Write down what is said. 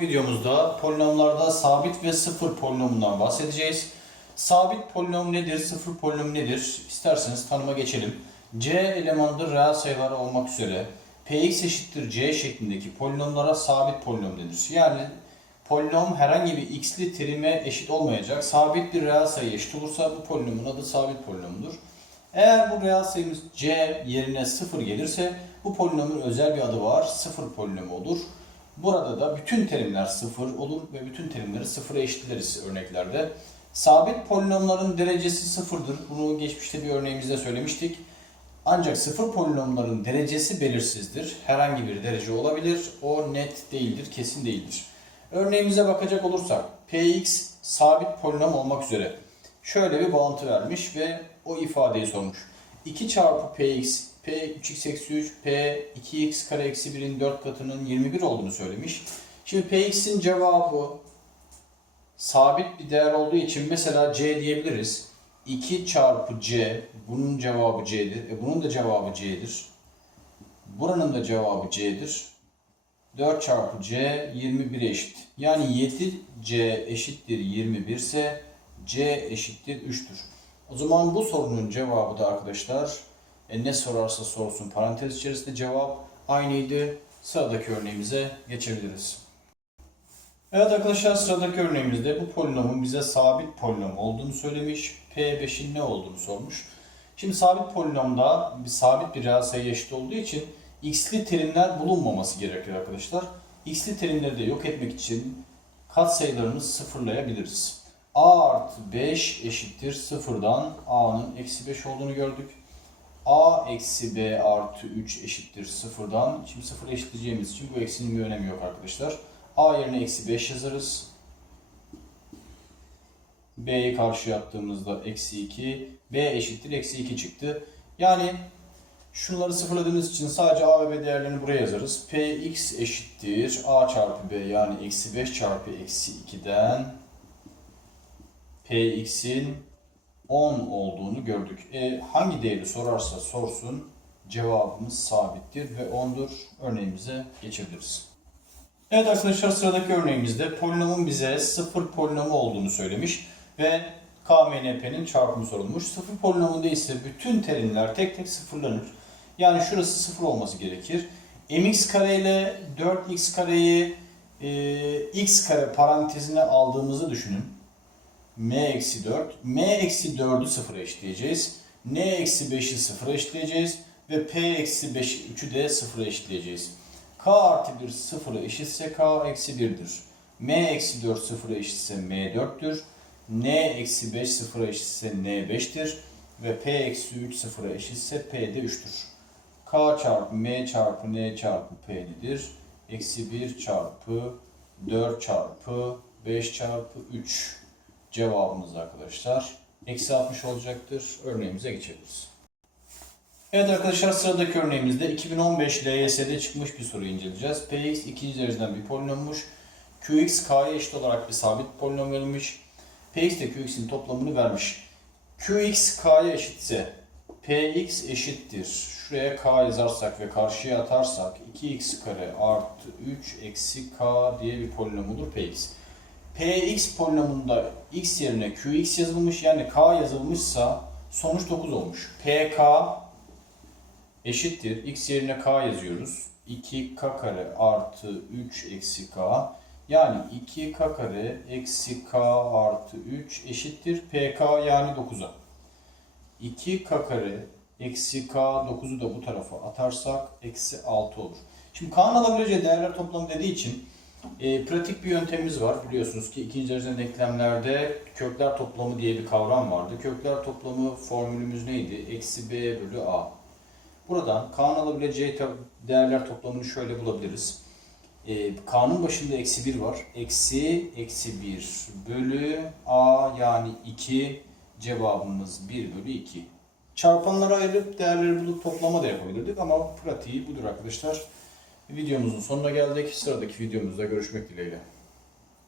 Videomuzda polinomlarda sabit ve sıfır polinomundan bahsedeceğiz. Sabit polinom nedir, sıfır polinom nedir? İsterseniz tanıma geçelim. C elemandır reel sayılar olmak üzere Px eşittir C şeklindeki polinomlara sabit polinom denir. Yani polinom herhangi bir x'li terime eşit olmayacak. Sabit bir reel sayı eşit olursa bu polinomun adı sabit polinomdur. Eğer bu reel sayımız c yerine 0 gelirse bu polinomun özel bir adı var. Sıfır polinomu olur. Burada da bütün terimler 0 olur ve bütün terimleri sıfıra eşitleriz örneklerde. Sabit polinomların derecesi sıfırdır. Bunu geçmişte bir örneğimizde söylemiştik. Ancak sıfır polinomların derecesi belirsizdir. Herhangi bir derece olabilir. O net değildir, kesin değildir. Örneğimize bakacak olursak px sabit polinom olmak üzere şöyle bir bağıntı vermiş ve o ifadeyi sormuş. 2 çarpı px, p 3x eksi 3, p 2x kare eksi 1'in 4 katının 21 olduğunu söylemiş. Şimdi px'in cevabı sabit bir değer olduğu için mesela c diyebiliriz. 2 çarpı c, bunun cevabı c'dir. E bunun da cevabı c'dir. Buranın da cevabı c'dir. 4 çarpı c 21 eşit. Yani 7c eşittir 21 ise c eşittir 3'tür. O zaman bu sorunun cevabı da arkadaşlar e, ne sorarsa sorsun parantez içerisinde cevap aynıydı. Sıradaki örneğimize geçebiliriz. Evet arkadaşlar sıradaki örneğimizde bu polinomun bize sabit polinom olduğunu söylemiş. P5'in ne olduğunu sormuş. Şimdi sabit polinomda bir sabit bir reel sayı eşit olduğu için x'li terimler bulunmaması gerekiyor arkadaşlar. X'li terimleri de yok etmek için katsayılarımızı sıfırlayabiliriz. a artı 5 eşittir sıfırdan a'nın eksi 5 olduğunu gördük. A eksi b artı 3 eşittir sıfırdan. Şimdi sıfır eşitleyeceğimiz için bu eksinin bir önemi yok arkadaşlar. a yerine eksi 5 yazarız. b'yi karşıya attığımızda eksi 2. b eşittir eksi 2 çıktı. Yani Şunları sıfırladığımız için sadece a ve b değerlerini buraya yazarız. px eşittir a çarpı b yani eksi 5 çarpı eksi 2'den px'in 10 olduğunu gördük. E, hangi değeri sorarsa sorsun cevabımız sabittir ve 10'dur. Örneğimize geçebiliriz. Evet arkadaşlar sıradaki örneğimizde polinomun bize sıfır polinomu olduğunu söylemiş ve KMNP'nin çarpımı sorulmuş. Sıfır polinomunda ise bütün terimler tek tek sıfırlanır. Yani şurası sıfır olması gerekir. mx kare ile 4x kareyi e, x kare parantezine aldığımızı düşünün. M eksi 4. m eksi 4'ü sıfıra eşitleyeceğiz. n eksi 5'i sıfıra eşitleyeceğiz. Ve p eksi 5, 3'ü de sıfıra eşitleyeceğiz. k artı 1 sıfıra eşitse k eksi 1'dir. m eksi 4 sıfıra eşitse m 4'tür. n eksi 5 sıfıra eşitse n 5'tir. Ve p eksi 3 sıfıra eşitse p de 3'tür. k çarpı m çarpı n çarpı p nedir? Eksi 1 çarpı 4 çarpı 5 çarpı 3 cevabımız arkadaşlar. Eksi 60 olacaktır. Örneğimize geçebiliriz. Evet arkadaşlar sıradaki örneğimizde 2015 LYS'de çıkmış bir soru inceleyeceğiz. Px ikinci dereceden bir polinommuş. Qx k'ya eşit olarak bir sabit polinom verilmiş. Px ile Qx'in toplamını vermiş. Qx k'ya eşitse Px eşittir. Şuraya k yazarsak ve karşıya atarsak 2x kare artı 3 eksi k diye bir polinom olur Px. Px polinomunda x yerine Qx yazılmış yani k yazılmışsa sonuç 9 olmuş. Pk eşittir. X yerine k yazıyoruz. 2k kare artı 3 eksi k. Yani 2k kare eksi k artı 3 eşittir. pk yani 9'a. 2k kare eksi k 9'u da bu tarafa atarsak eksi 6 olur. Şimdi k'nın alabileceği değerler toplamı dediği için e, pratik bir yöntemimiz var. Biliyorsunuz ki ikinci dereceden denklemlerde kökler toplamı diye bir kavram vardı. Kökler toplamı formülümüz neydi? Eksi b bölü a. Buradan k'nın alabileceği değerler toplamını şöyle bulabiliriz. E, k'nın başında eksi 1 var. Eksi eksi 1 bölü a yani 2 cevabımız 1 bölü 2. Çarpanlara ayırıp değerleri bulup toplama da yapabilirdik ama pratiği budur arkadaşlar. Videomuzun sonuna geldik. Sıradaki videomuzda görüşmek dileğiyle.